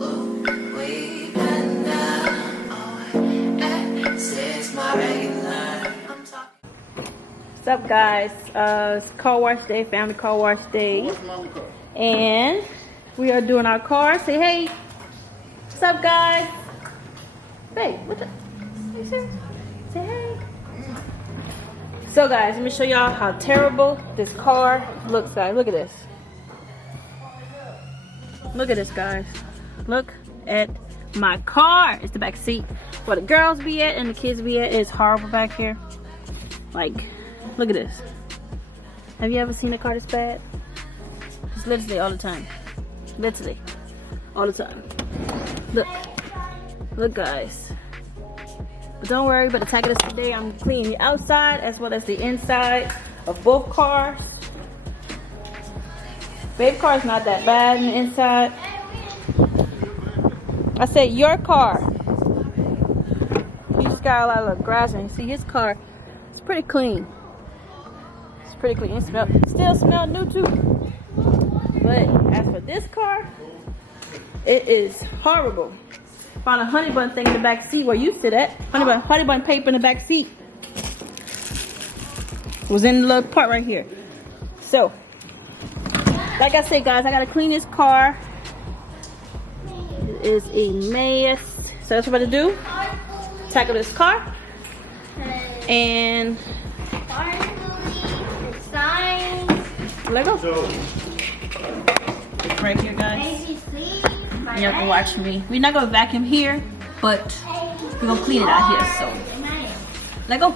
What's up, guys? It's car wash day, family car wash day, and we are doing our car. Say hey. What's up, guys? Hey, what's up? Say hey. So, guys, let me show y'all how terrible this car looks, guys. Look at this. Look at this, guys. Look at my car. It's the back seat where the girls be at and the kids be at. It's horrible back here. Like, look at this. Have you ever seen a car this bad? It's literally all the time. Literally all the time. Look. Look, guys. But don't worry, but attack this today. I'm cleaning the outside as well as the inside of both cars. Baby car is not that bad in the inside. I said your car. He just got a lot of grass and see his car. It's pretty clean. It's pretty clean. It still smells new too. But as for this car, it is horrible. Found a honey bun thing in the back seat where you sit at. Honey bun paper in the back seat. Was in the little part right here. So, like I said, guys, I gotta clean this car. It is a mess. So that's what I'm about to do. Tackle this car. And let go. Right here, guys. Y'all can watch me. We're not gonna vacuum here, but we're gonna clean it out here. So let go.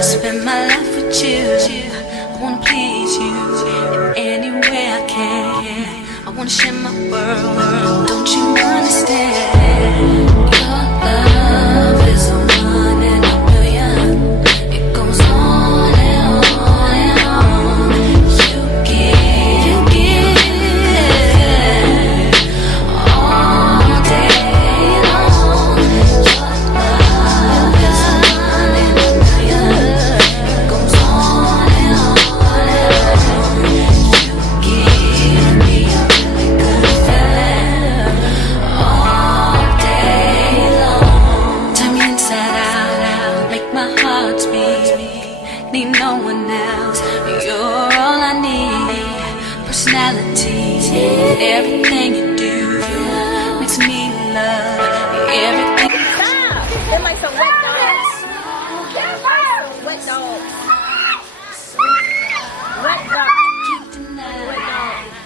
Spend my life with you. I wanna please you in any way I can. I wanna share my world. Don't you understand? Your love is a one in a million. It goes on and on and on. You give all day long. Your love is a one in a million. It goes on and on and on. You give me a really good feeling all day long. Turn me inside out, make my heart beat. Need no one else, you're all I need. Personality, everything you do makes me love everything. Stop! They're like some wet dogs. Wet dogs. Wet dogs. Keep tonight. Wet dogs.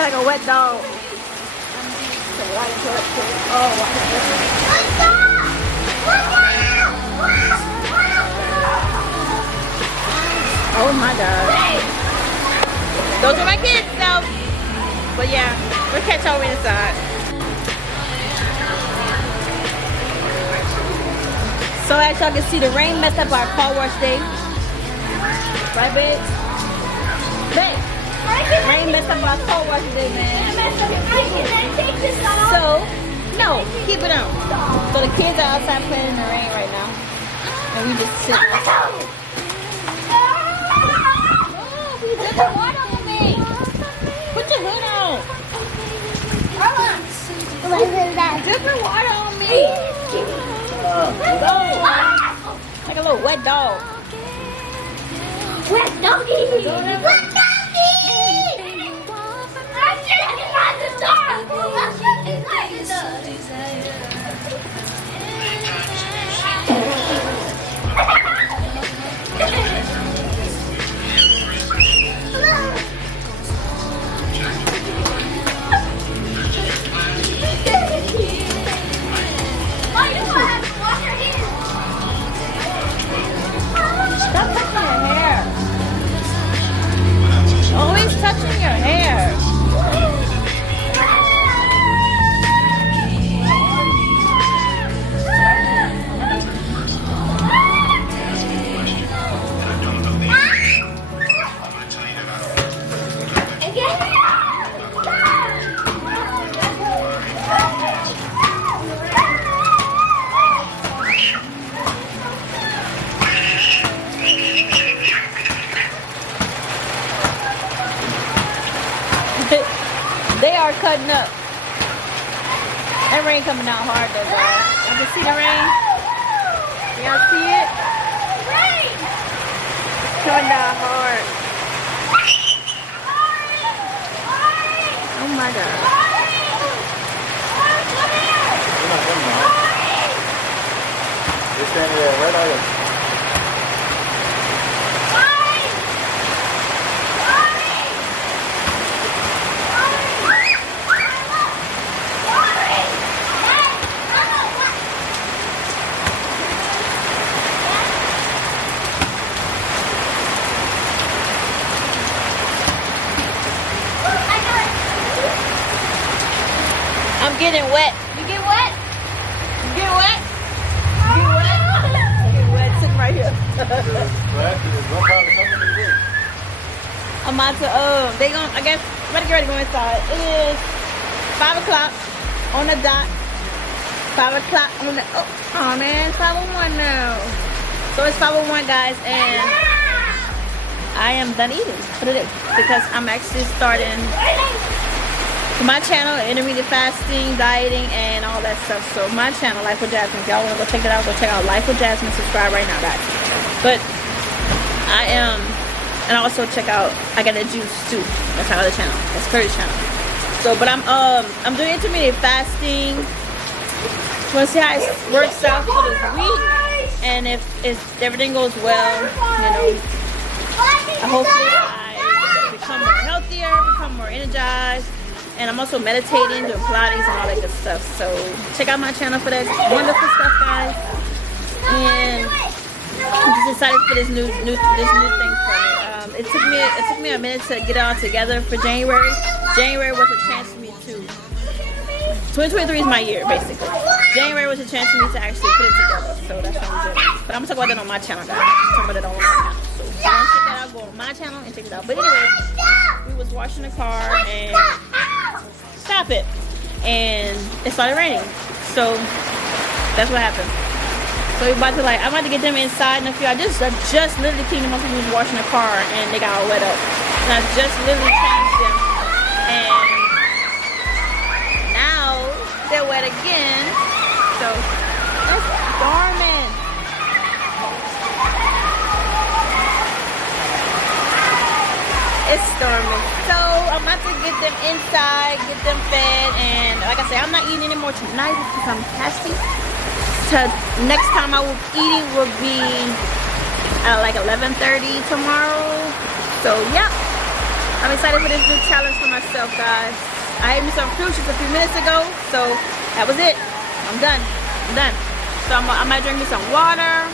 acting like a wet dog. Oh my god. Those are my kids though. But yeah, we'll catch y'all inside. So as y'all can see, the rain messed up our car wash day. Right, babe? Babe, rain messed up our car wash day, man. So, no, keep it on. So the kids are outside playing in the rain right now. And we just sit. Oh, you dripping water on me. Put your hood on. Dripping water on me. Like a little wet dog. Wet doggy! Wet doggy! I'm shaking by the door! I'm shaking by the Oh, you want to have to wash your hands! Stop touching your hair. Always touching your hair. They are cutting up. That rain coming down hard though, guys. You can see the rain? Y'all see it? Rain! Coming down hard. Oh my god. You're standing there right out there. I'm getting wet. You get wet? You get wet? You get wet? You get wet sitting right here. I'm about to, they gon' I guess, I'm about to get ready to go inside. It is 5 o'clock on the dot. 5 o'clock on the, oh man, it's 5:01 now. So it's 5:01 guys, and I am done eating for the day because I'm actually starting my channel, intermittent fasting, dieting, and all that stuff. So my channel, Life with Jasmine, if y'all want to go check that out, go check out Life with Jasmine. Subscribe right now, guys. But I am, and also check out, I got a juice too. That's our other channel. That's Curtis channel. So, but I'm doing intermittent fasting. Want to see how it works out for this week, and if everything goes well, you know, hopefully I become more healthier, become more energized. And I'm also meditating, doing Pilates and all that good stuff. So check out my channel for that wonderful stuff, guys. And I'm just excited for this new thing for me. It took me a minute to get it all together for January. January was a chance for me to. 2023 is my year, basically. January was a chance for me to actually put it together. So that's what I'm doing. But I'm gonna talk about that on my channel, guys. I'm talking about that on my channel. So if you want to check that out, go on my channel and check it out. But anyway, we was washing the car and stop it, and it started raining. So that's what happened. So we're about to I'm about to get them inside in a few. I just literally cleaned them up when we was washing the car and they got all wet up. And I just literally changed them, and now they're wet again. So it's storming. It's storming. So I'm about to get them inside, get them fed, and like I said, I'm not eating anymore tonight because I'm fasting. So next time I will eating will be at like 11:30 tomorrow. So yeah, I'm excited for this new challenge for myself, guys. I ate me some fruit just a few minutes ago, so that was it. I'm done. So I might drink me some water.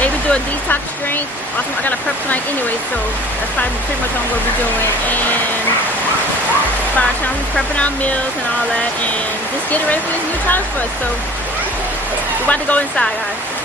Maybe do a detox drink. Also, I got a prep tonight anyway, so that's probably pretty much what I'm gonna be doing. And by the time we're prepping our meals and all that, and just getting ready for this new challenge for us. So we're about to go inside, guys.